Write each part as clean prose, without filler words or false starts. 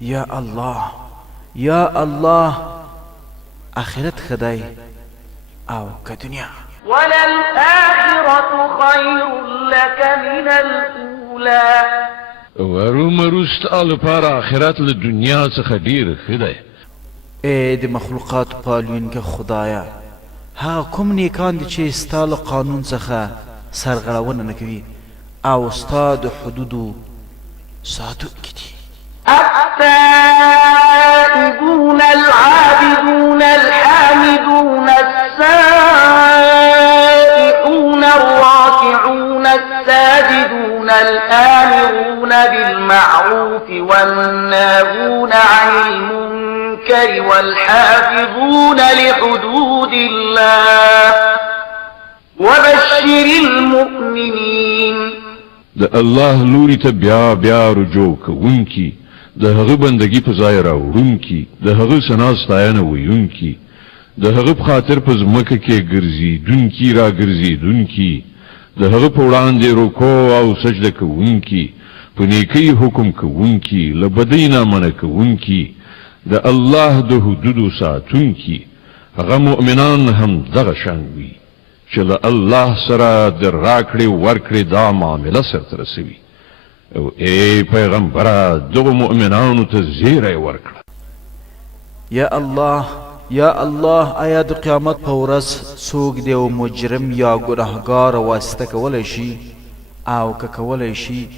یا الله یا الله آخرت خدای او که دنیا. وللآخرة خير لك من الأولى. ورومروست لپاره آخرت له دنیا څخه ډیر ښه دی. ای د مخلوقات پالونکي خدایا، هغه کوم نیکان دي چې ستا له قانون څخه سرغړونه نه کوي او ستا د حدودو ساتونکي دي. التائبون العابدون الحامدون السائحون الراكعون الساجدون الآمرون بالمعروف والناهون عن المنكر والحافظون لحدود الله وبشر المؤمنين. د الله لوري ته بیا بیا رجوع کوونکي، د هغه بندگی په ځای راوړونکي، د هغه ثنا ستاینه ویونکي، د هغه په خاطر په ځمکه کې ګرځېدونکي را ګرځېدونکي، د هغه په وړاندې رکوع او سجده کوونکي، په نیکۍ حکم کوونکي، له بدۍ نه منع کوونکي، د الله د حدودو ساتونکي. هغه مؤمنان هم دغه شان وي چې له الله سره د راکړې ورکړې دا معامله سرته رسوي. او ای پیغمبره دغه مؤمنانو ته زیری ورکړه. یا الله یا الله، آیا د قیامت په ورځ څوک دی او مجرم یا ګناهګار واسطه کولی شي او که کولی شي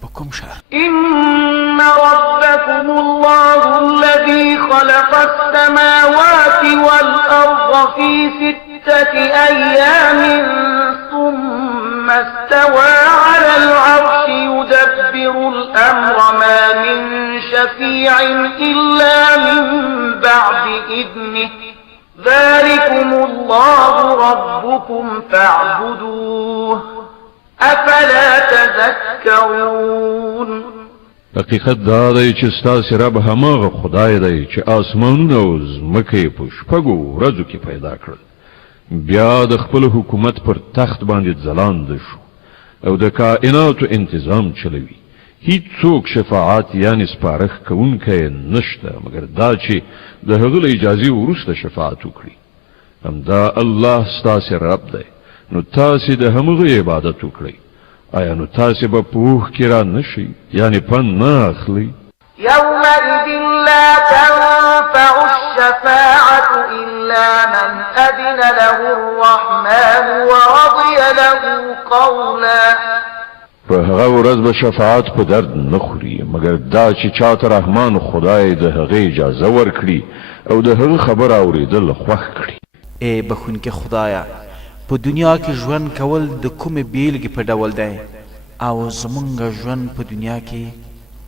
په کوم شرط؟ إن ربكم الله الذي خلق السماوات والأرض في 6 أيام ثم استوى على العرش يدبر الأمر ما من شفيع إلا من بعد إذنه ذلكم الله ربكم فاعبدوه أفلا تذكرون. حقیقت دا دی چې ستاسې رب هماغه خدای دی چې آسمانونه او ځمکې په شپږو ورځو کې پیدا کړل، بیا د خپل حکومت پر تخت باندې ځلانده شو او د کائناتو انتظام چلوي. هیڅوک شفاعت یعنی سپارښ کوونکی نشته مګر دا چې د هغه له اجازې وروسته شفاعت وکړي. همدا الله ستاسې رب دی، نو تاسې د همغه عبادت وکړئ. آیا نو تاسې به پوه کې را نشئ، یعنی پند نه اخلئ؟ يومئذ لا تنفع الشفاعة إلا من أذن له الرحمن ورضي له قولا. په هغه ورځ به شفاعت په درد نه خوري مګر دا چې چاته رحمان خدای د هغه اجازه ورکړي او د هغه خبر اورېدل خوښ کړي. ای بخونکي خدایا، په دنیا کې ژوند کول د کومې بیلګې په ډول دی او زمونږ ژوند په دنیا کې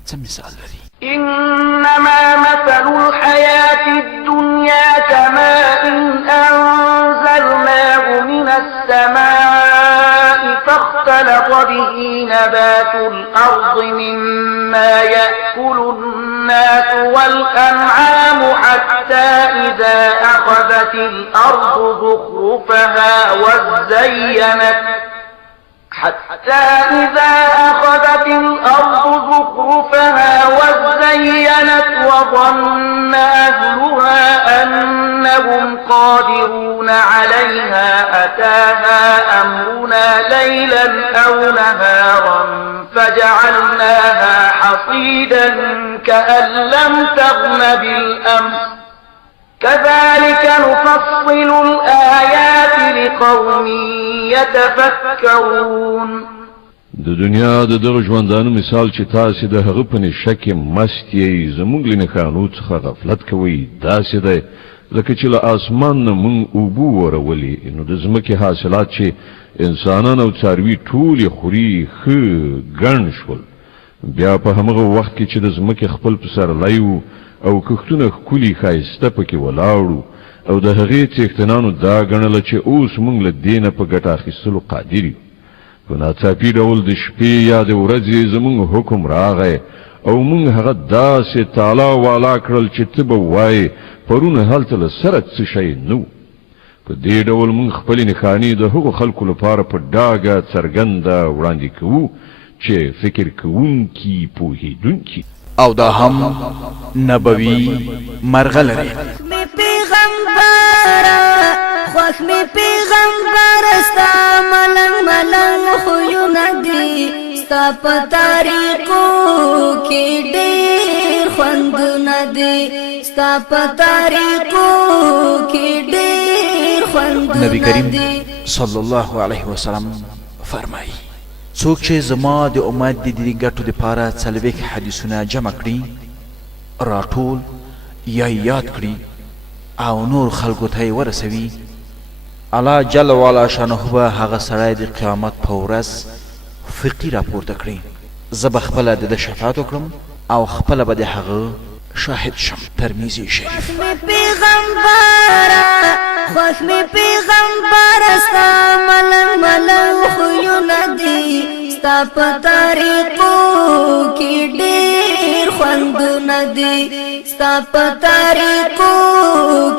څه مثال لري؟ إنما مثل الحياة الدنيا كماء أنزلناه من السماء فاختلط به نبات الأرض مما يأكل الناس والأنعام حتى إذا أخذت الأرض زخرفها وزينت وظن أهلها أنهم قادرون عليها أتاها أمرنا ليلا أو نهارا فجعلناها حصيدا كأن لم تغن بالأمس كذلك نفصل الآيات لقوم يتفكرون. د دنیا د دغه ژوندانه مثال چې تاسې د هغه په نشه کې مست یې زموږ له نښانو څخه غفلت کوئ داسې دی لکه چې له اسمان نه موږ اوبه ورولې، نو د ځمکې حاصلات چې انسانان او څاروي ټول یې خوري ښه ګڼ شول. بیا په همغه وخت کې چې د ځمکې خپل پسرلی و او کښتونه ښکلي ښایسته پکې ولاړو او د هغې څښتنانو دا ګڼله چې اوس موږ له دې نه په ګټه اخیستلو قادر یو. په ناڅاپي ډول د شپې یا د ورځې زموږ حکم راغی او موږ هغه داسې تالا والا کړل چې ته به وایې پرون هلته له سره څه شی نه و. په دې ډول موږ خپلې نښانې د هغو خلکو لپاره په ډاګه څرګنده وړاندې کوو چې فکر کوونکي پوهېدونکي. او دا هم نبوي مرغلري می پیغمبر خوښ می پیغمبر ستا ملنګ ملنګ خویونه دي ستا په طریقو کې ډېر خوندونه دي ستا په طریقو کې ډېر خوندونه نبی کریم صلی الله علیه وسلم فرمایي څوک چې زما د امت د دې ګټو دپاره څلوېښت حدیثونه جمع کړي راټول یا یاد کړي او نور خلکو ته یې ورسوي الله جل وعلا شانه به هغه سړی د قیامت په ورځ فقیر راپورته کړي زه به خپله د ده شفاعت وکړم او خپله به د هغه شاهد شم ترمذي شریف خوښ می پیغمبر ستا ملنګ ملنګ خویونه دي ستا په طریقو کې ډېر خوندونه دي ستا په طریقو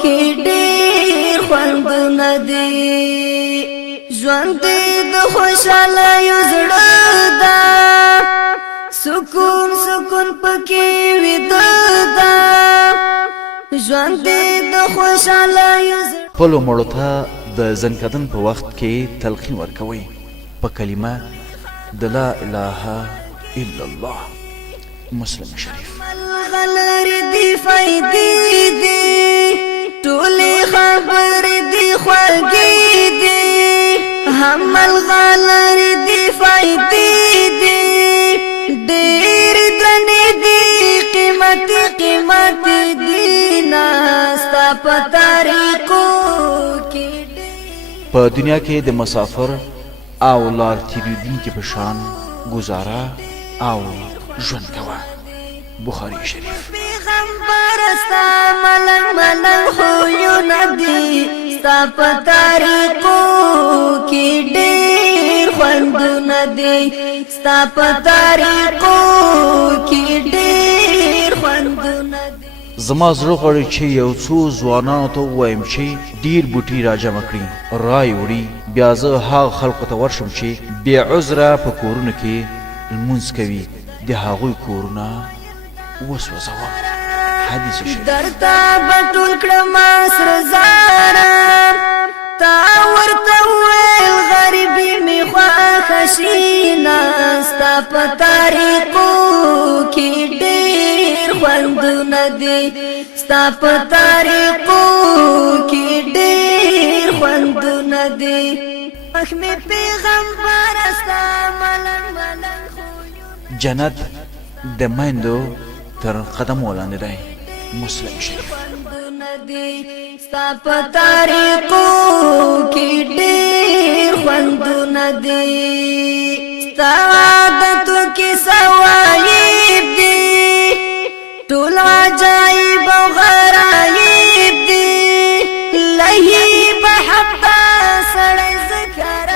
کې ډېر خوندونه دي ژوند د خوشحالیو زړه ده سکون سکون پکې ویده ده ژوند د خوشحالیو خپلو مړو ته د زنکدن په وخت کې تلقین ورکوئ په کلمه د لا اله الا الله مسلم شریف ملغلرې دي فایدې دي ټولې خبرې دي خوږې دي هم ملغلرې دي فایدې دي ډېرې درنې دي قیمتي قیمتي دي ناستا په طریقو په دنیا کې د مسافر او لار تیریدونکي په شان گزاره او ژوند کوه بخاري شریف پیغمبر ستا ملنګ ملنګ خویونه دي ستا په طریقو کې ډېر خوندونه دي ستا په طریقو کې ډېر خوندونه دي زما زړه غواړي چې یو څو ځوانانو ته ووایم چې ډېر بوټي راجمع کړي رای وړي بیا زه هغه خلکو ته ورشم چې بې عذره په کورونو کې لمونځ کوي د هغوی کورونه وسوځوم حدیث شریف درته به ټول کړم سره زاره تا ورته وویل غریبي مې خوښه شي ناستا په طریقو کې ډېر خوندونه دي ستا په طریقو کې ډېر خوندونه دي خوښ مې پیغمبر ستا ملنګ ملنګ خویونه جنت د میندو تر قدمو لاندې دی مسلم شریف ستا په طریقو کې ډېر خوندونه دي ستا عادتو کې سوایب دي ټول عجایب او غرایب دي لهیب حبا سړی ذکر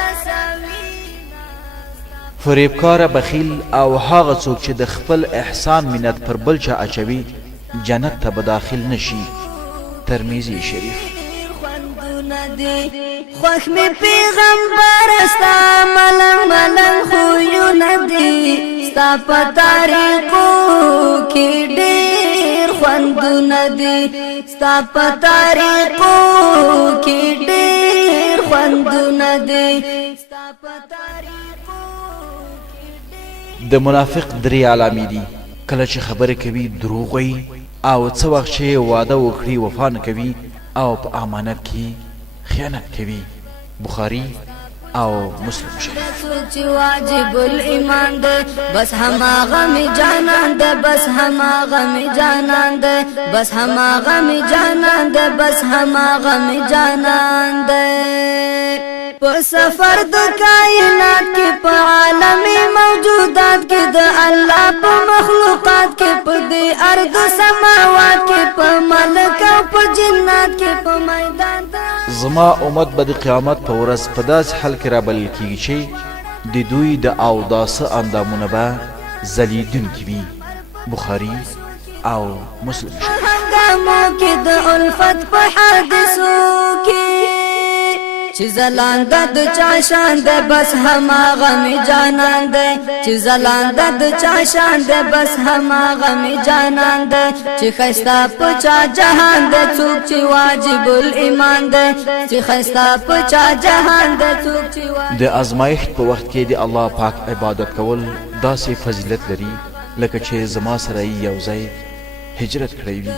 فریبکار بخیل او هغه څوک چې د خپل احسان منت پر بل چا اچوي جنت ته به داخل نشي ترمذي شریف خوښ می پیغمبر ستا ملنګ ملنګ خویونه دي ستا په طریقو کې ډېر خوندونه دي ستا په طریقو کې ډېر خوندونه دي ستا په طریقو د منافق درې علامې دي کله چې خبرې کوي دروغ وایي او څه وخت چې واده وکړي وفا نه کوي او په امانت کې خیانت کوي بخاري او مسلم شریف چې واجب الایمان ده بس هماغه می جانان ده بس هماغه می جانان ده بس هماغه می جانان ده بس هماغه می جانان ده په سفر د کائنات کې په عالم موجودات کې د الله په مخلوقات کې په دې ارض سماوات کې په ملک او په جنات کې په میدان زما امت به د قیامت په ورځ په داسې حال کې رابلل کېږي چې د دوی د اوداسه اندامونه به ځلیدونکي وي بخاري او مسلم هنګامو کې د الفت په حادثو کې چې زلانده د چا شان ده بس هماغه می جانان ده چې زلانده د چا شان ده بس هماغه می جانان ده چې خستا پچا جهان ده څوک چې واجب الایمان ده چې خستا پچا جهان ده څوک چې د ازمایښت په وخت کې د الله پاک عبادت کول داسې فضیلت لري لکه چې زما سره یو ځای هجرت کړی وي.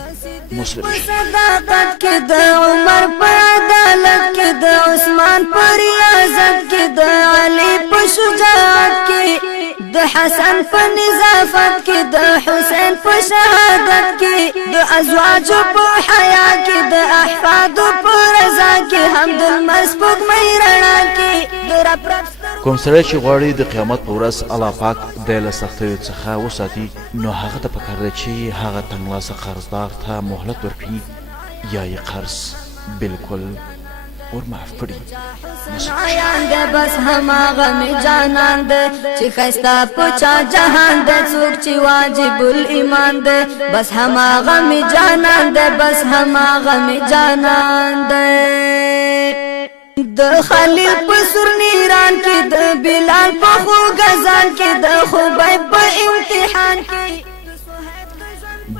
مسلم صداقت کې د عمر په عدالت کې د عثمان په ریاضت کې د علي په شجاعت کې د حسن په نظافت کې د حسین په شهادت کې د ازواج په حیا کې د احفاد په رضا کې حمد المسبوق مې رڼا کې د رب کوم سره چې غواړي د قیامت په ورځ الله پاک د له سختیو څخه وساتي نو هغه ته پکار دی چې هغه تنګلاسه قرضدار ته مهلت ورکړي یا یې قرض بالکل ورمعاف کړي. عیان ده بس هماغه می جانان ده چې خستا پچا جهان ده څوک چې واجب الایمان ده بس هماغه می جانان ده بس هماغه می جانان ده د خلیل په سر نیران کې د بلال په خو غزان کې د خوبای په امتحان کې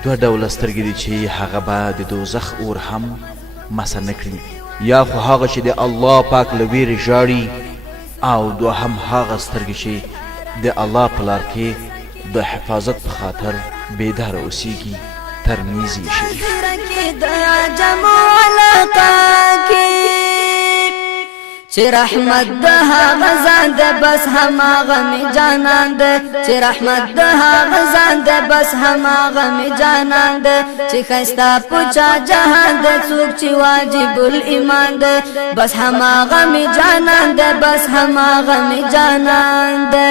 دوه ډول سترګې دي چې هغه به د دوزخ اور هم مسه نه کړي یا خو هغه چې د الله پاک له ویرې ژاړي او دوهم هغه سترګې چې د الله په لار کې د حفاظت په خاطر بیداره اوسیږي. ترمذی شریف چې رحمت ده هغه ځان ده بس هماغه می جانان ده چې رحمت ده هغه ځان ده بس هماغه می جانان ده چې خستا پچا جهان ده څوک چې واجب الایمان ده بس هماغه می جانان ده بس هماغه می جانان ده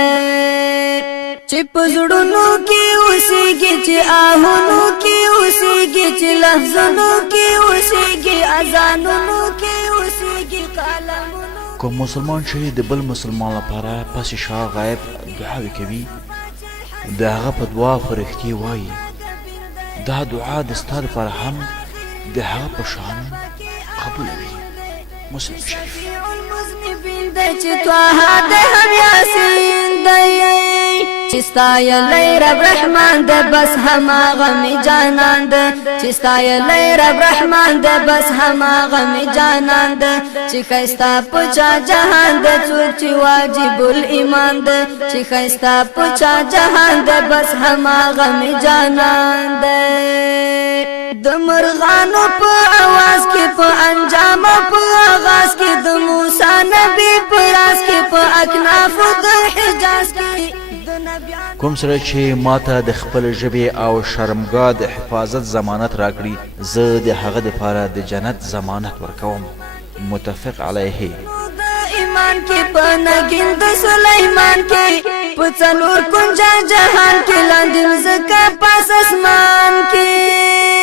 چې پزړونو کې اوسېږي چې آهونو کې اوسېږي چې لفظونو کې اوسېږي اذانونو کې اوسېږي قلمونو. کوم مسلمان چې د بل مسلمان لپاره پس شا غایب دعاوې کوي د هغه په دعا فرښتې وایي دا دعا د ستا لپاره هم د هغه په شان قبول وي. مسلم شریف چې توها ده هم یاسین دی چې ستایلی رب رحمان ده بس هماغه می جانان ده چې ستایلی رب رحمان ده بس هماغه می جانان ده چې خستا پچا جهان ده څوک چې واجب الایمان ده چې خستا پچا جهان ده بس هماغه می جانان ده د مرغانو په आवाज کې په انجام په آغاز کې د موسی نبی په راز کې په اکناف د حجاز کې کوم سره چې ماته د خپل ژبې او شرمګاه د حفاظت ضمانت راکړي زه د هغه دپاره د جنت ضمانت ورکوم. متفق علیه. ایمان کې په نګین د سلیمان کې په څلور کنجه جهان کې لاندې مځکه پاس اسمان کې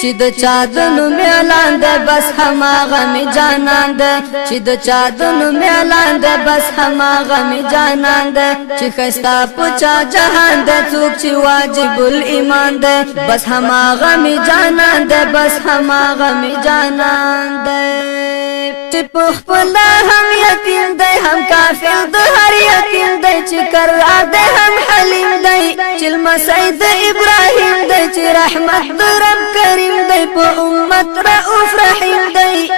چې د چا د نوم اعلان ده بس هماغه می جانان ده چې د چا د نوم اعلان ده بس هماغه می جانان ده چې خستا پچا جهان ده څوک چې واجب الایمان ده بس هماغه می جانان ده بس هماغه می جانان ده چې په خپل هم یتیم دی هم کافر د هر یتیم دی چې کرا دی هم حلیم دی چې لمسی د ابراهیم دی چې رحمت د رب کریم دی په امت رؤوف رحیم دی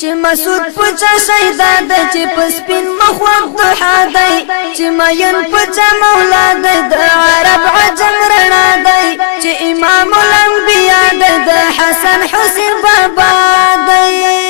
چې مسعود پچا شهدا دی چې په سپین مخ ضحا دی چې مین پچا مولا دی د عرب عجم رڼا دی چې امام الانبیاء دی د حسن حسین بابا دی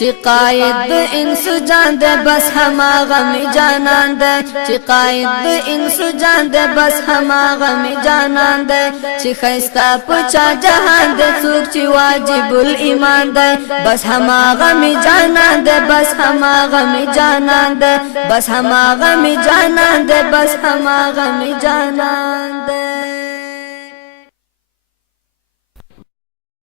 چې قائد د انس جان ده بس هماغه می جانان ده چې قائد د انس جان ده بس هماغه می جانان ده چې خستا پچا جهان ده څوک چې واجب الایمان ده بس هماغه می جانان ده بس هماغه می جانان ده بس هماغه می جانان ده بس هماغه می جانان ده.